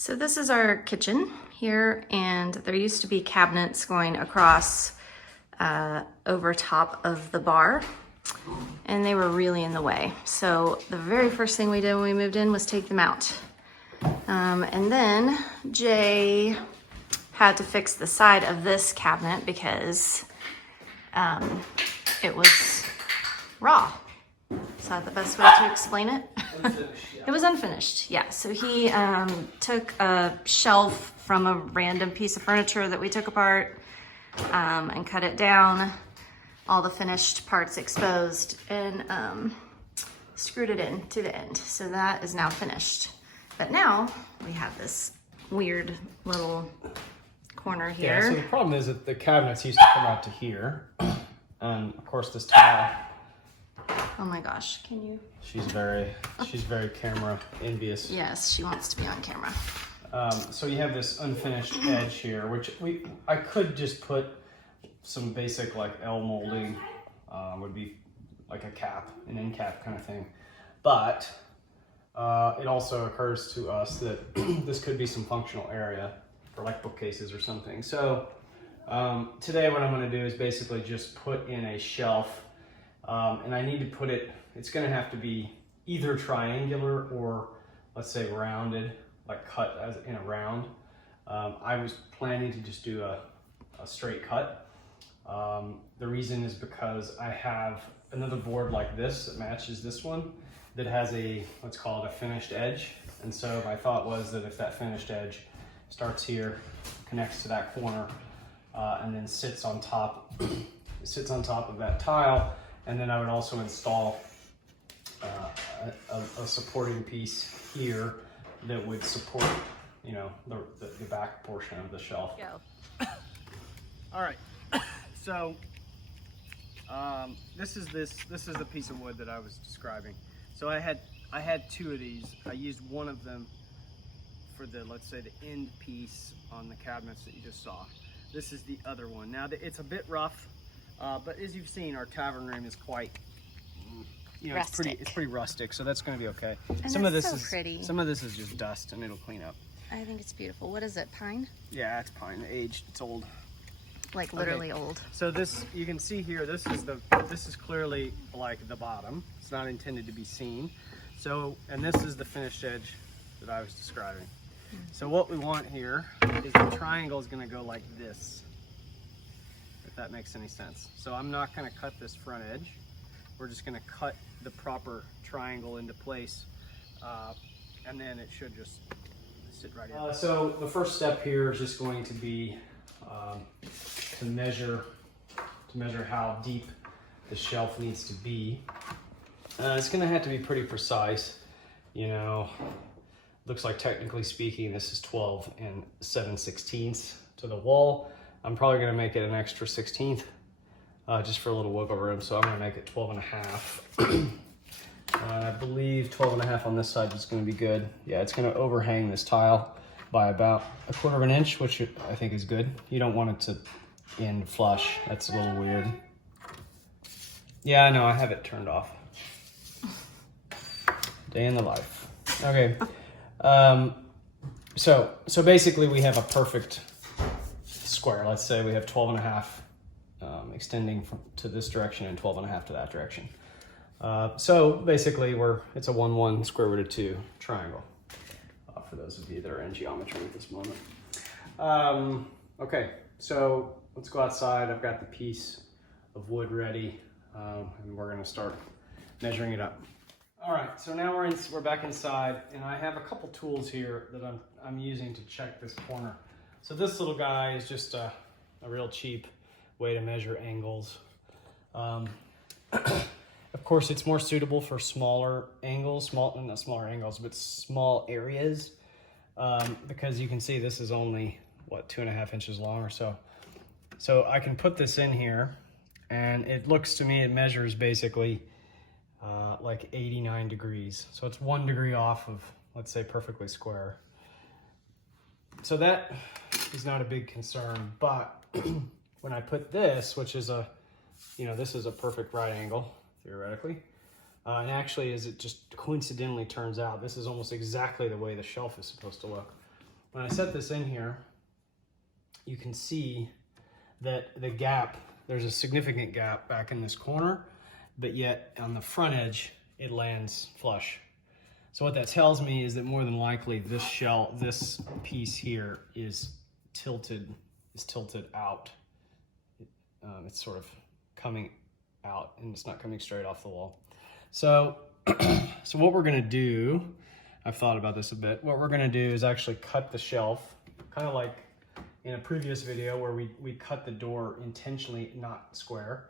So this is our kitchen here, and there used to be cabinets going across over top of the bar, and they were really in the way. So the very first thing we did when we moved in was take them out. And then Jay had to fix the side of this cabinet because it was raw. Is that the best way to explain it? It was unfinished, yeah. So he took a shelf from a random piece of furniture that we took apart and cut it down, all the finished parts exposed, and screwed it in to the end. So that is now finished. But now we have this weird little corner here. Yeah, so the problem is that the cabinets used to come out to here. And of course this tile. Oh my gosh, can you? She's very camera envious. Yes, she wants to be on camera. So you have this unfinished edge here, which I could just put some basic like L molding, would be like a cap, an end cap kind of thing. But it also occurs to us that this could be some functional area for like bookcases or something. So today what I'm going to do is basically just put in a shelf. And I need to put it, it's going to have to be either triangular or let's say rounded, like cut as in a round. I was planning to just do a straight cut. The reason is because I have another board like this that matches this one that has a, let's call it a finished edge. And so my thought was that if that finished edge starts here, connects to that corner, and then sits on top of that tile, and then I would also install a supporting piece here that would support, you know, the back portion of the shelf. Go. All right. So this is the piece of wood that I was describing. So I had two of these. I used one of them for the, let's say, the end piece on the cabinets that you just saw. This is the other one. Now it's a bit rough. But as you've seen, our tavern room is quite, you know, rustic. It's pretty rustic, so that's going to be okay. And Some of it's this so is pretty. Some of this is just dust, and it'll clean up. I think it's beautiful. What is it, pine? Yeah, it's pine, aged, it's old. Like literally old. So this, you can see here, this is clearly like the bottom. It's not intended to be seen. So, and this is the finished edge that I was describing. So what we want here is the triangle is going to go like this. If that makes any sense. So I'm not going to cut this front edge. We're just going to cut the proper triangle into place, and then it should just sit right in. So the first step here is just going to be to measure how deep the shelf needs to be. It's going to have to be pretty precise. You know, looks like technically speaking, this is 12 and 7/16 to the wall. I'm probably going to make it an extra 16th just for a little wiggle room. So I'm going to make it 12 and a half. I believe 12 and a half on this side is going to be good. Yeah, it's going to overhang this tile by about 1/4 of an inch, which I think is good. You don't want it to end flush. That's a little weird. Yeah, I know. I have it turned off. Day in the life. Okay. So basically we have a perfect square. Let's say we have 12 and a half extending to this direction and 12 and a half to that direction. So basically it's a 1-1 square root of 2 triangle for those of you that are in geometry at this moment. Okay, so let's go outside. I've got the piece of wood ready, and we're going to start measuring it up. All right, so now we're back inside, and I have a couple tools here that I'm using to check this corner. So this little guy is just a real cheap way to measure angles. Of course, it's more suitable for smaller angles, not smaller angles, but small areas, because you can see this is only, what, 2.5 inches long or so. So I can put this in here, and it looks to me, it measures basically like 89 degrees. So it's 1 degree off of, let's say, perfectly square. So that is not a big concern, but when I put this, which is this is a perfect right angle, theoretically, and actually, as it just coincidentally turns out, this is almost exactly the way the shelf is supposed to look. when I set this in here, you can see that the gap, there's a significant gap back in this corner, but yet on the front edge, it lands flush. So what that tells me is that more than likely this piece here is tilted out. It's sort of coming out and it's not coming straight off the wall. So, so what we're gonna do, I've thought about this a bit. What we're gonna do is actually cut the shelf, kind of like in a previous video where we cut the door intentionally not square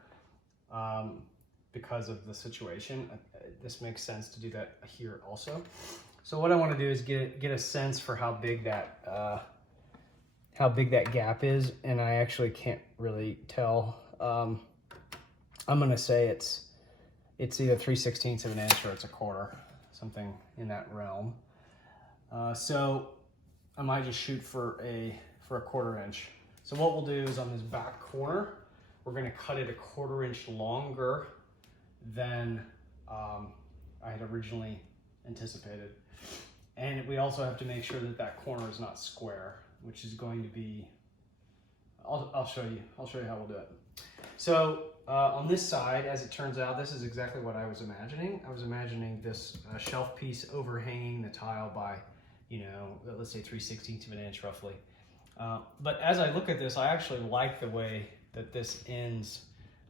because of the situation. This makes sense to do that here also. So what I want to do is get a sense for how big that gap is, and I actually can't really tell. I'm gonna say it's either 3/16 of an inch or it's a quarter, something in that realm. So I might just shoot for a 1/4 inch. So what we'll do is on this back corner, we're gonna cut it a 1/4 inch longer than I had originally anticipated. And we also have to make sure that that corner is not square, which is going to be, I'll show you how we'll do it. So on this side, as it turns out, this is exactly what I was imagining. I was imagining this shelf piece overhanging the tile by, you know, let's say 3/16 of an inch roughly. But as I look at this, I actually like the way that this ends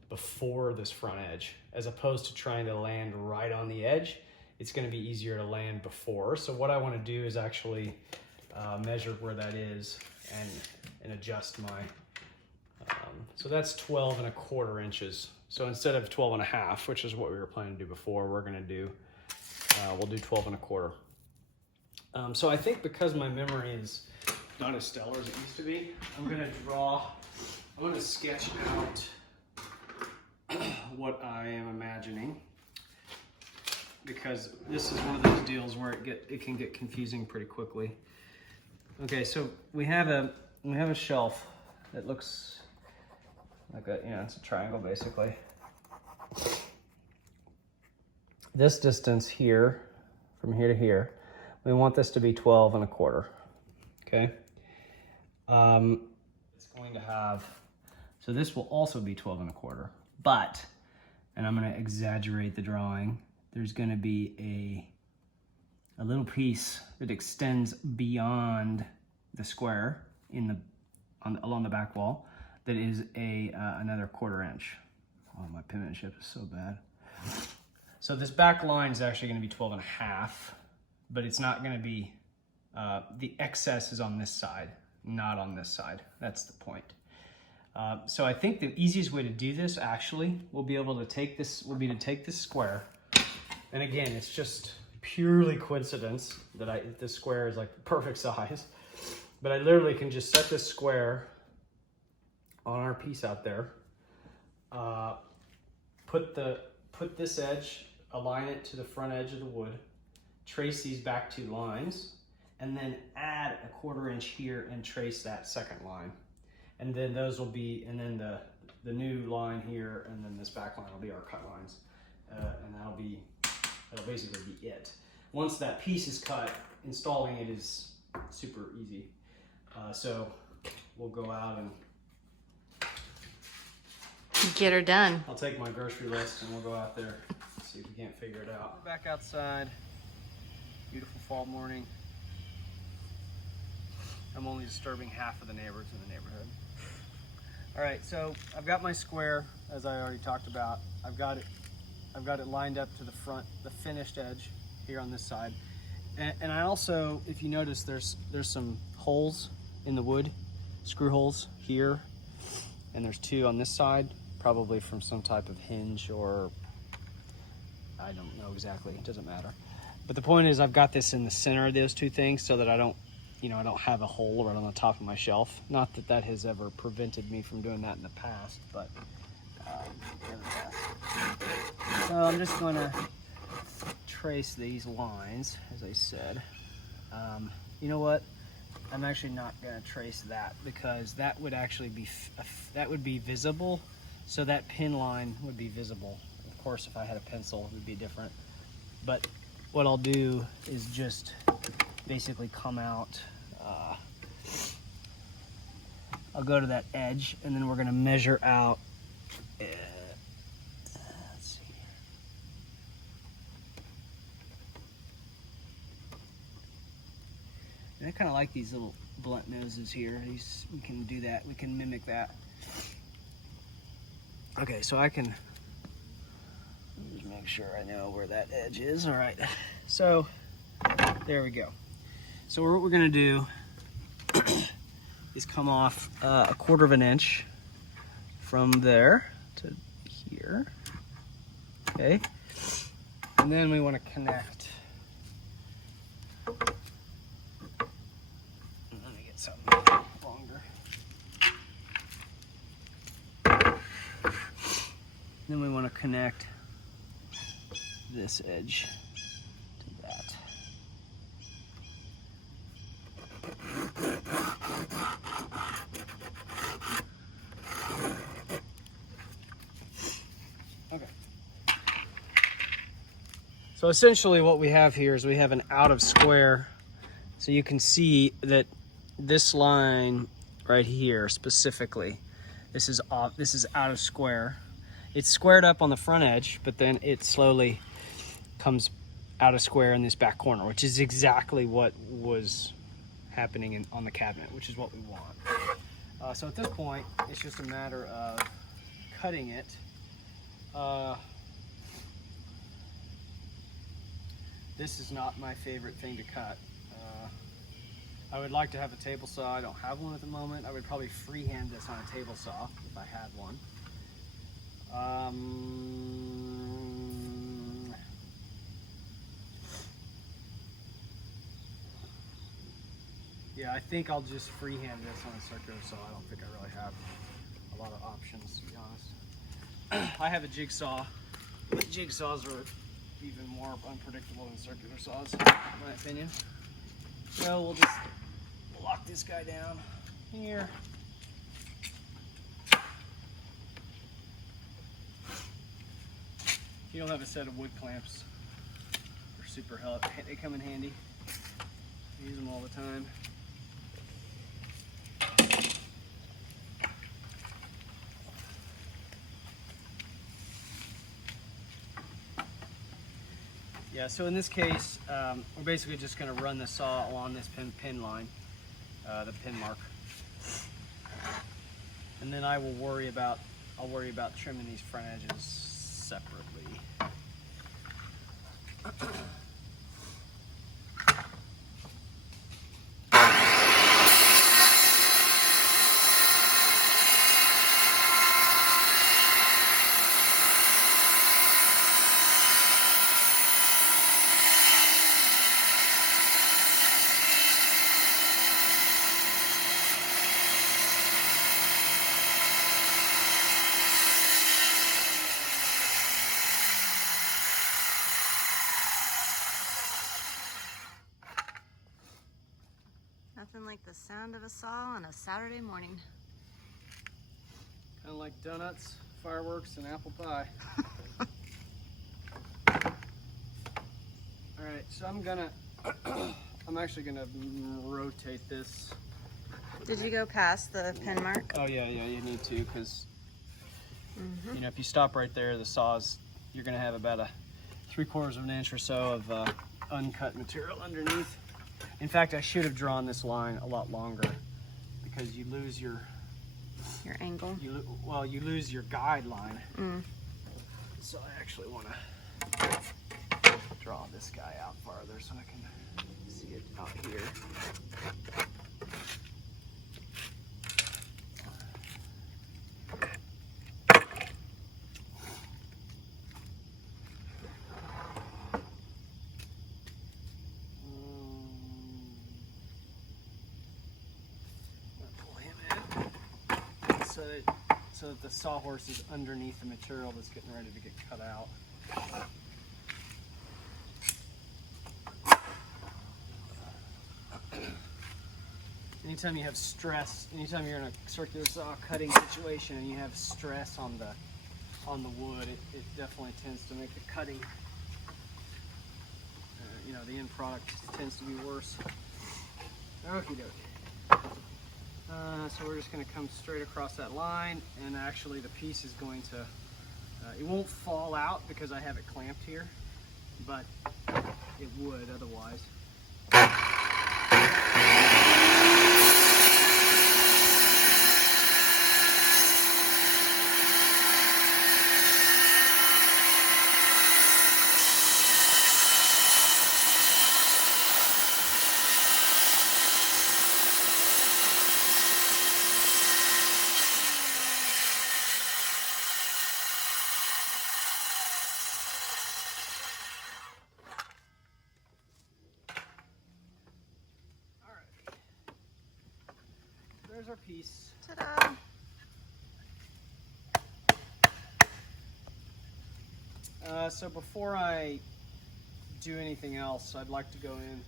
before this front edge, as opposed to trying to land right on the edge. It's going to be easier to land before. So what I want to do is actually measure where that is and adjust my, so that's 12 1/4 inches. So instead of 12 1/2, which is what we were planning to do before, we're going to do, we'll do 12 1/4. So I think because my memory is not as stellar as it used to be, I'm going to sketch out what I am imagining, because this is one of those deals where it can get confusing pretty quickly. Okay, so we have a shelf that looks like it's a triangle basically. This distance here, from here to here, we want this to be 12 1/4. Okay. It's going to have, so this will also be 12 1/4, but, and I'm going to exaggerate the drawing, there's going to be a little piece that extends beyond the square along the back wall that is another 1/4 inch. Oh, my penmanship is so bad. So this back line is actually going to be 12 1/2, but it's not going to be, the excess is on this side, not on this side. That's the point. So I think the easiest way to do this actually will be to take this square, and again, it's just purely coincidence that this square is like the perfect size, but I literally can just set this square on our piece out there, put this edge, align it to the front edge of the wood, trace these back 2 lines, and then add a 1/4 inch here and trace that second line. And then those will be, and then the new line here, and then this back line will be our cut lines. And that'll basically be it. Once that piece is cut, installing it is super easy. So we'll go out and get her done. I'll take my grocery list and we'll go out there, see if we can't figure it out. We're back outside, beautiful fall morning. I'm only disturbing half of the neighbors in the neighborhood. All right, so I've got my square, as I already talked about. I've got it lined up to the front, the finished edge here on this side. And I also, if you notice, there's some holes in the wood, screw holes here, and there's 2 on this side, probably from some type of hinge, or I don't know exactly, it doesn't matter. But the point is, I've got this in the center of those 2 things so that I don't have a hole right on the top of my shelf. Not that that has ever prevented me from doing that in the past, but so I'm just going to trace these lines, as I said. You know what? I'm actually not going to trace that, because that would actually be visible. So that pin line would be visible. Of course, if I had a pencil, it would be different. But what I'll do is just basically come out I'll go to that edge, and then we're going to measure out. Let's see here. And I kind of like these little blunt noses here. We can do that. We can mimic that. Okay, so I can just make sure I know where that edge is. All right, so there we go. So what we're gonna do is come off a 1/4 of an inch from there to here. Okay, and then we want to connect. Let me get something longer. Then we want to connect this edge to that. Okay. So essentially what we have here is we have an out of square. So you can see that this line right here specifically, this is out of square. It's squared up on the front edge, but then it slowly comes out of square in this back corner, which is exactly what was happening on the cabinet, which is what we want. So at this point, it's just a matter of cutting it. This is not my favorite thing to cut. I would like to have a table saw. I don't have one at the moment. I would probably freehand this on a table saw if I had one. Yeah, I think I'll just freehand this on a circular saw. I don't think I really have a lot of options, to be honest. I have a jigsaw, but jigsaws are even more unpredictable than circular saws, in my opinion. So we'll just lock this guy down here. If you don't have a set of wood clamps, they're super helpful. They come in handy. I use them all the time. Yeah, so in this case, we're basically just going to run the saw along this pin line, the pin mark, and then I'll worry about trimming these front edges separately. Nothing like the sound of a saw on a Saturday morning. Kind of like donuts, fireworks, and apple pie. All right, so I'm actually gonna rotate this. Did you go past the pin mark? Oh yeah, you need to, because you know, if you stop right there, the saws, you're gonna have about a 3/4 of an inch or so of uncut material underneath. In fact, I should have drawn this line a lot longer, because you lose your angle. You lose your guideline. So I actually want to draw this guy out farther so I can see it out here. So that the sawhorse is underneath the material that's getting ready to get cut out. Anytime you have stress, anytime you're in a circular saw cutting situation and you have stress on the wood, it definitely tends to make the cutting, you know, the end product tends to be worse. Okie dokie. So we're just going to come straight across that line, and actually the piece is going to, it won't fall out because I have it clamped here, but it would otherwise. There's our piece. Ta-da! So before I do anything else, I'd like to go in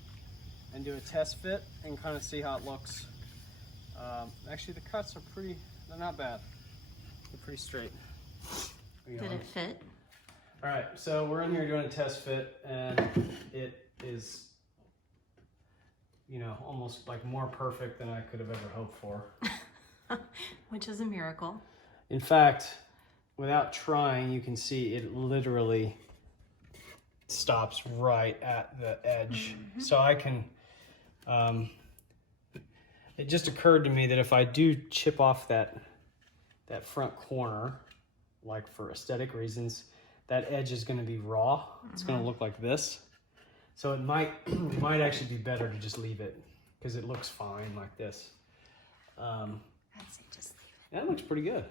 and do a test fit and kind of see how it looks. Actually, the cuts are they're not bad. They're pretty straight. Did it fit? All right, so we're in here doing a test fit, and it is, you know, almost like more perfect than I could have ever hoped for. Which is a miracle. In fact, without trying, you can see it literally stops right at the edge. So I can, it just occurred to me that if I do chip off that front corner, like for aesthetic reasons, that edge is going to be raw. It's going to look like this. So it might actually be better to just leave it because it looks fine like this. I'd say just leave it. That looks pretty good,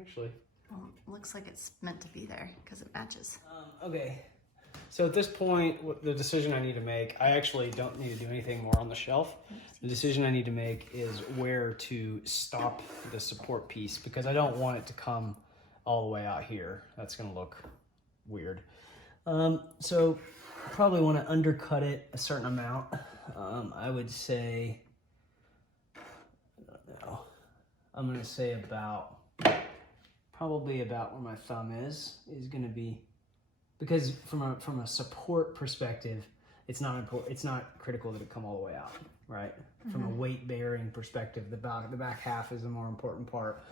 actually. Well, it looks like it's meant to be there because it matches. Okay. So at this point, the decision I need to make, I actually don't need to do anything more on the shelf. The decision I need to make is where to stop the support piece because I don't want it to come all the way out here. That's going to look weird. So probably want to undercut it a certain amount. I would say, I don't know, I'm going to say probably about where my thumb is going to be, because from a support perspective, it's not important. It's not critical that it come all the way out, right? From a weight bearing perspective, the back half is the more important part.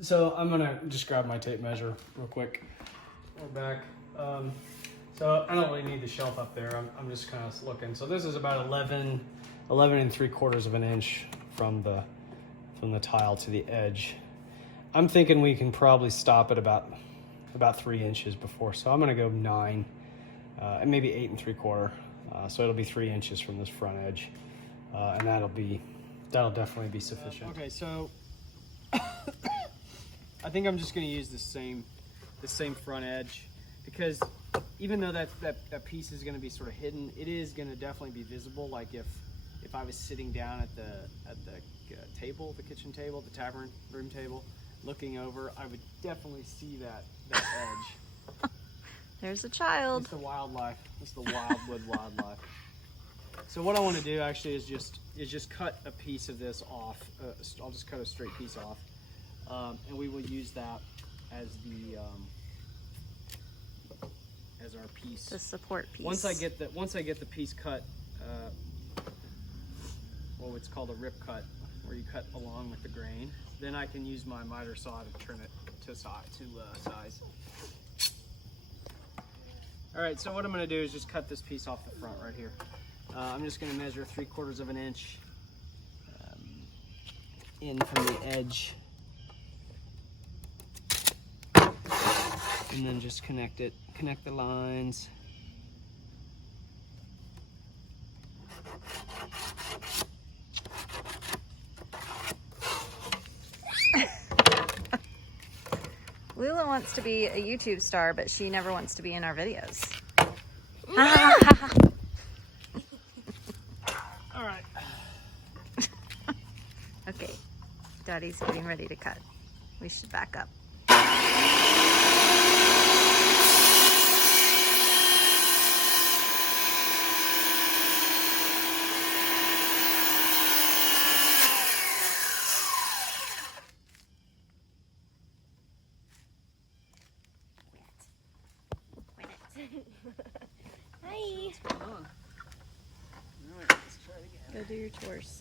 So I'm gonna just grab my tape measure real quick. We're back. So I don't really need the shelf up there. I'm just kind of looking. So this is about 11 3/4 of an inch from the tile to the edge. I'm thinking we can probably stop at about 3 inches before. So I'm gonna go 9 and maybe 8 3/4. So it'll be 3 inches from this front edge, and that'll definitely be sufficient. Okay, so I think I'm just going to use the same front edge, because even though that piece is going to be sort of hidden, it is going to definitely be visible. Like if I was sitting down at the table, the kitchen table, the tavern room table, looking over, I would definitely see that edge. There's a child. It's the wildlife. It's the wildwood wildlife. So what I want to do actually is just cut a piece of this off. I'll just cut a straight piece off, and we will use that as as our piece. The support piece. Once I get the piece cut, what's called a rip cut, where you cut along with the grain, then I can use my miter saw to trim it to size. All right, so what I'm going to do is just cut this piece off the front right here. I'm just going to measure 3/4 of an inch in from the edge, and then just connect the lines. Lula wants to be a YouTube star, but she never wants to be in our videos. All right. Okay, Daddy's getting ready to cut. We should back up. All Hi. right, let's try it again. Go Go do your chores.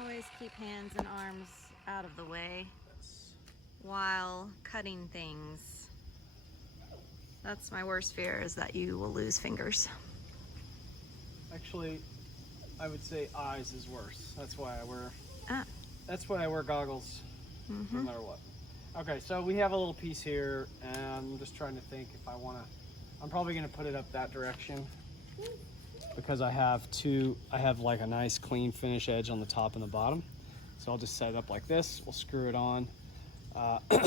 Always keep hands and arms out of the way while cutting things. That's my worst fear, is that you will lose fingers. Actually, I would say eyes is worse. That's why I wear. Ah. That's why I wear goggles, no matter what. Okay, so we have a little piece here, and I'm just trying to think if I want to. I'm probably going to put it up that direction because I have like a nice clean finish edge on the top and the bottom. So I'll just set it up like this. We'll screw it on.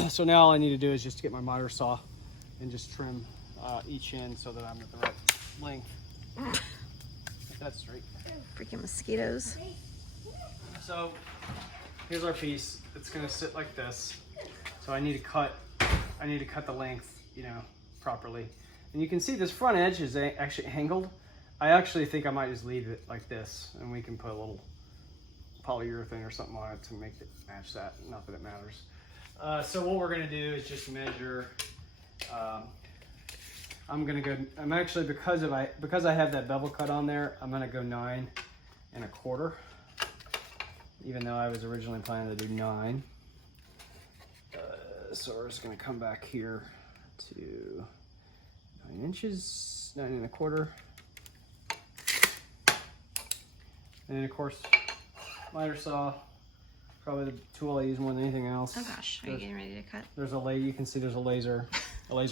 So now all I need to do is just get my miter saw and just trim each end so that I'm at the right length. Get that straight. Freaking mosquitoes. So here's our piece. It's gonna sit like this. So I need to cut the length, properly. And you can see this front edge is actually angled. I actually think I might just leave it like this, and we can put a little polyurethane or something on it to make it match that. Not that it matters. So what we're gonna do is just measure. I'm actually, because I have that bevel cut on there, I'm gonna go 9 1/4. Even though I was originally planning to do 9. So we're just gonna come back here to 9 inches, 9 1/4. And then of course, miter saw, probably the tool I use more than anything else. Oh gosh, are you getting ready to cut? There's you can see there's a laser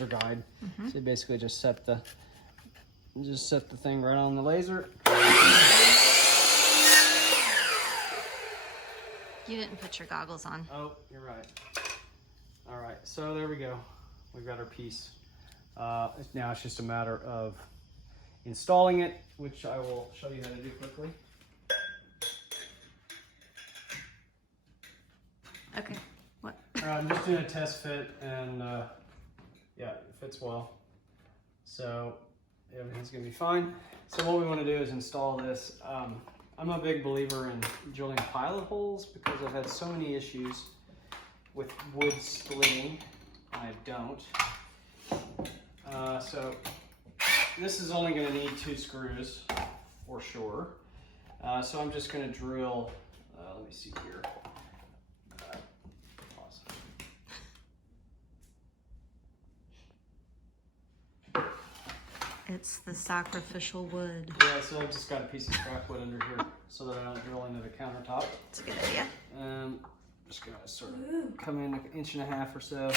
guide. So you basically just set the thing right on the laser. You didn't put your goggles on. Oh, you're right. All right, so there we go. We've got our piece. Now it's just a matter of installing it, which I will show you how to do quickly. Okay, what? I'm just doing a test fit, and yeah, it fits well. So everything's gonna be fine. So what we want to do is install this. I'm a big believer in drilling pilot holes because I've had so many issues with wood splitting. I don't. So this is only going to need 2 screws for sure. So I'm just going to drill. Let me see here. It's the sacrificial wood. Yeah, so I've just got a piece of scrap wood under here so that I don't drill into the countertop. It's a good idea. I'm just going to sort of come in 1.5 inches or so.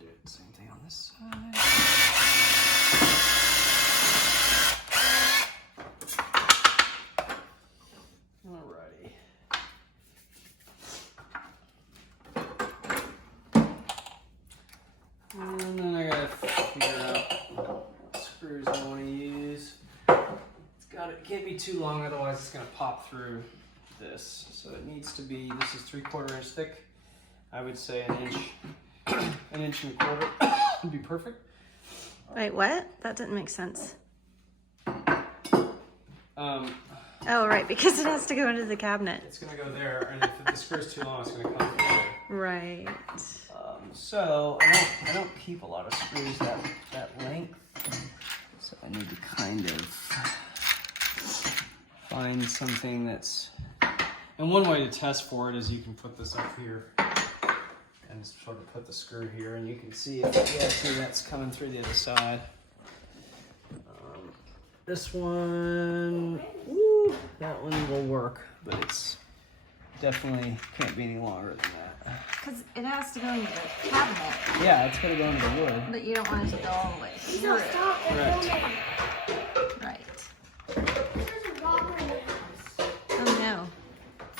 Do the same thing on this side. Alrighty. And then I gotta figure out what screws I want to use. It can't be too long, otherwise it's gonna pop through this. So it needs to be, this is 3/4 inch thick. I would say 1 inch, 1 1/4 would be perfect. Wait, what? That didn't make sense. Oh, right, because it has to go into the cabinet. It's gonna go there, and if the screw's too long, it's gonna come through there. Right. So I don't keep a lot of screws that length. So I need to kind of find something that's. And one way to test for it is you can put this up here and sort of put the screw here, and you can see see that's coming through the other side. This one, woo, that one will work, but it's definitely can't be any longer than that. Because it has to go into the cabinet, Yeah, it's gonna go into the wood. but you don't want it to go all the way through it. Correct. Right. There's a robber in the house. Oh no.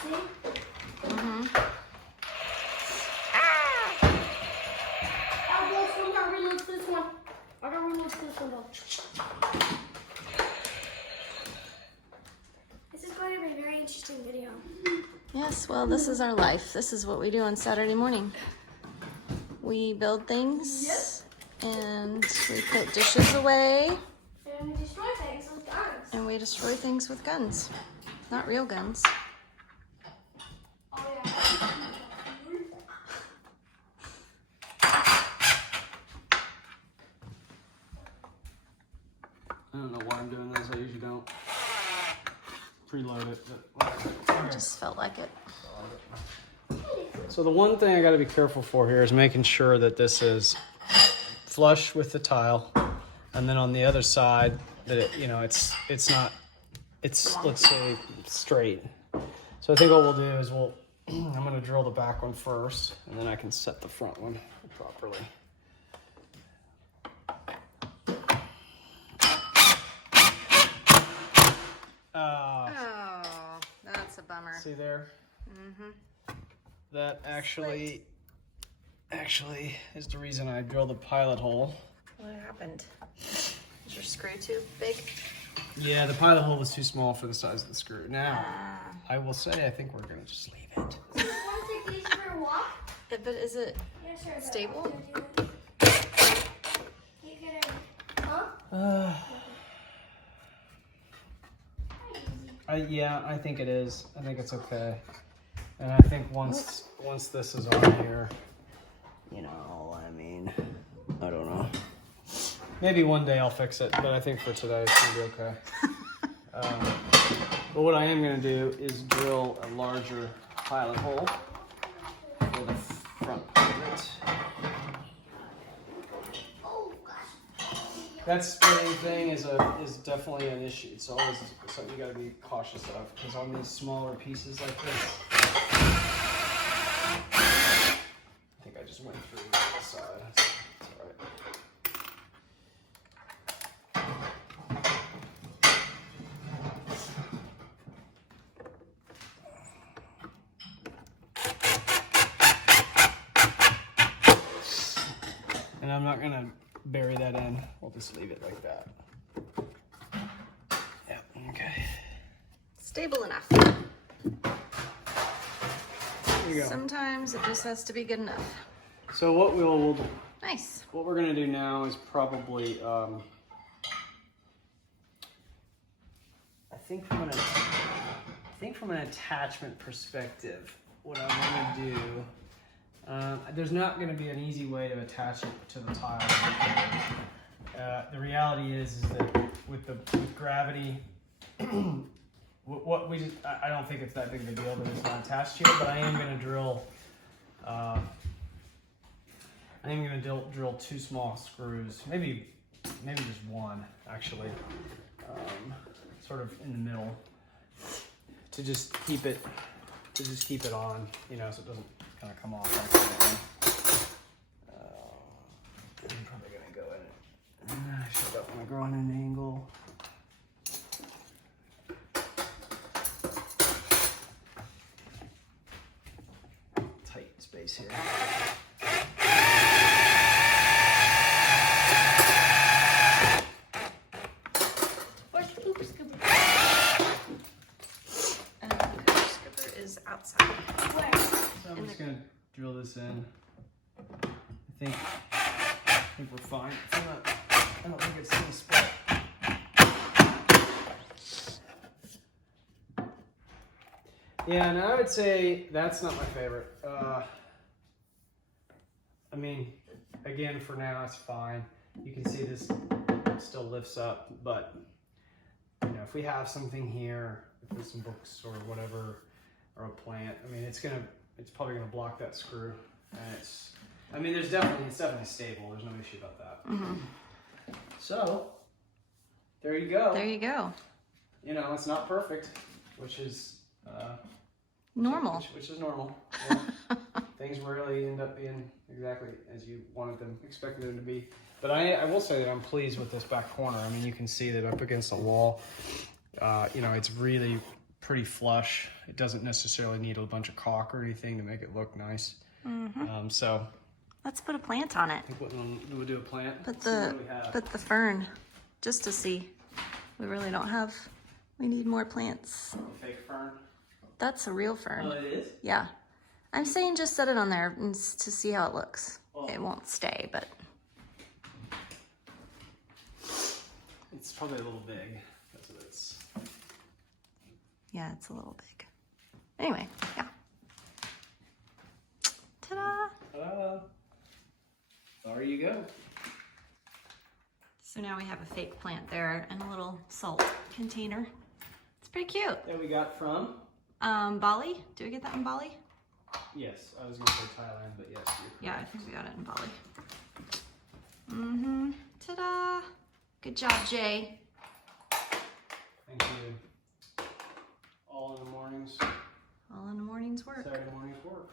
See? Mm-hmm. I gotta reload this one. I gotta reload this one though. This is going to be a very interesting video. Yes, Well, this is our life. This is what we do on Saturday morning. We build things and we put dishes away And we destroy things with guns. and we destroy things with guns. Not real guns. Oh yeah. I don't know why I'm doing this. I usually don't preload it, but whatever. I just felt like it. So the one thing I got to be careful for here is making sure that this is flush with the tile, and then on the other side that it's not, let's say straight. So I think what we'll do is I'm going to drill the back one first, and then I can set the front one properly. Oh, that's a bummer. See there? Mm-hmm. That actually is the reason I drilled the pilot hole. What happened? Is your screw too big? Yeah, the pilot hole was too small for the size of the screw. Now, I will say I think we're gonna just leave it. Do you want to take these for a walk? But is it Yeah, sure. but stable? You get it. Huh? Yeah, I think it is. I think it's okay. And I think once this is on here, I mean, I don't know. Maybe one day I'll fix it, but I think for today it's gonna be okay. But what I am gonna do is drill a larger pilot hole for the front part of it. Oh gosh. That splitting thing is definitely an issue. It's always something you gotta be cautious of, because on these smaller pieces like this, I think I just went through the side. It's all right. And I'm not gonna bury that in. We'll just leave it like that. Yep, okay. Stable enough? There you go. Sometimes it just has to be good enough. So what we'll Nice. what we're gonna do now is probably I think from an attachment perspective, what I'm gonna do. There's not going to be an easy way to attach it to the tile. The reality is that with gravity, I don't think it's that big of a deal that it's not attached here. But I am going to drill. Drill two small screws, maybe just one actually, sort of in the middle, to just keep it on, so it doesn't kind of come off accidentally. I'm probably gonna go in. I should have want to go on an angle. Tight space here. Where's the pooper scooper? The scooper is outside. Where? So I'm just gonna drill this in. I think we're fine. I don't think it's gonna split. Yeah, and I would say that's not my favorite. I mean, again, for now it's fine. You can see this still lifts up, but if we have something here, if there's some books or whatever, or a plant, I mean, it's probably gonna block that screw. And it's definitely stable. There's no issue about that. Mm-hmm. So there you go. There you go. It's not perfect, which is Normal. Which is normal. Yeah. Things rarely end up being exactly as you expected them to be. But I will say that I'm pleased with this back corner. I mean, you can see that up against the wall, it's really pretty flush. It doesn't necessarily need a bunch of caulk or anything to make it look nice. Mm-hmm. So Let's put a plant on it. I think we'll do a plant. Put See what we have. the fern, just to see. We really don't have. We need more plants. Fake fern. That's a real fern. it is? Yeah. I'm saying just set it on there and to see how it looks. Oh. It won't stay, but It's probably a little big. That's what it's. yeah, it's a little big. Anyway, yeah. Ta-da! There you go. So now we have a fake plant there and a little salt container. It's pretty cute. That we got from? Bali? Did we get that in Bali? Yes, I was gonna say Thailand, but yes, you're correct. Yeah, I think we got it in Bali. Mm-hmm. Ta-da! Good job, Jay. Thank you. All in the mornings, All in the morning's work. Saturday morning's work.